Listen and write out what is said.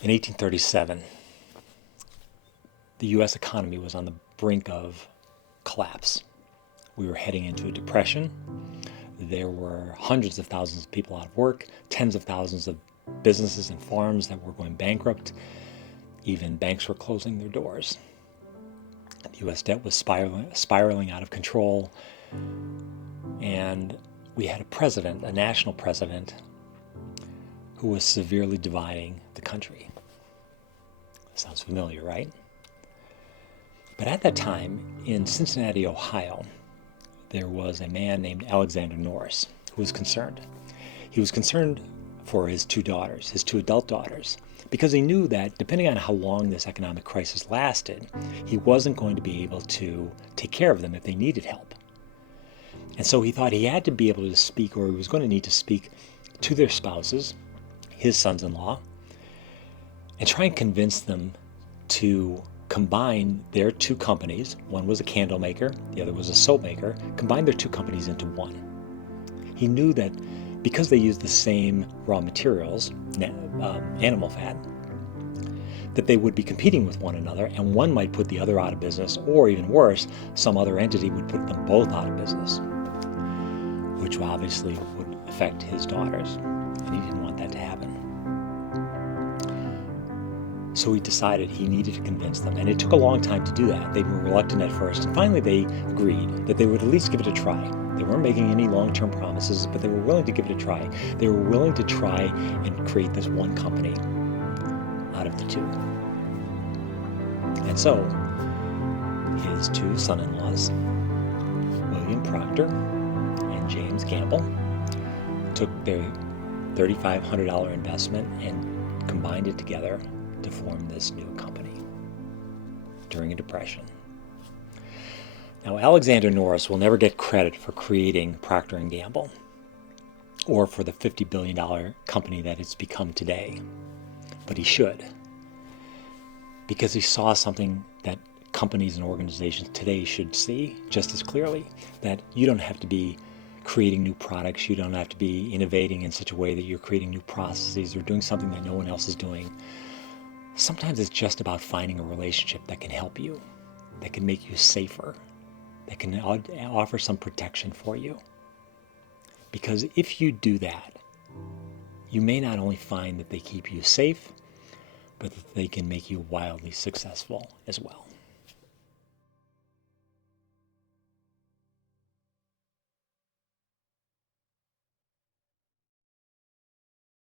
In 1837, the U.S. economy was on the brink of collapse. We were heading into a depression. There were hundreds of thousands of people out of work, tens of thousands of businesses and farms that were going bankrupt. Even banks were closing their doors. The U.S. debt was spiraling out of control. And we had a president, a national president, who was severely dividing the country. Sounds familiar, right? But at that time, in Cincinnati, Ohio, there was a man named Alexander Norris who was concerned. He was concerned for his two daughters, his two adult daughters, because he knew that depending on how long this economic crisis lasted, he wasn't going to be able to take care of them if they needed help. And so he thought he had to be able to speak, or he was going to need to speak to their spouses, his sons-in-law, and try and convince them to combine their two companies. One was a candle maker, the other was a soap maker, combine their two companies into one. He knew that because they used the same raw materials, animal fat, that they would be competing with one another, and one might put the other out of business, or even worse, some other entity would put them both out of business, which obviously would affect his daughters, and he didn't want that to happen. So he decided he needed to convince them, and it took a long time to do that. They were reluctant at first, and finally they agreed that they would at least give it a try. They weren't making any long-term promises, but they were willing to give it a try. They were willing to try and create this one company out of the two. And so his two son-in-laws, William Proctor and James Gamble, took their $3,500 investment and combined it together to form this new company during a depression. Now, Alexander Norris will never get credit for creating Procter & Gamble or for the $50 billion company that it's become today, but he should, because he saw something that companies and organizations today should see just as clearly, that you don't have to be creating new products, you don't have to be innovating in such a way that you're creating new processes or doing something that no one else is doing. Sometimes it's just about finding a relationship that can help you, that can make you safer, that can offer some protection for you. Because if you do that, you may not only find that they keep you safe, but that they can make you wildly successful as well.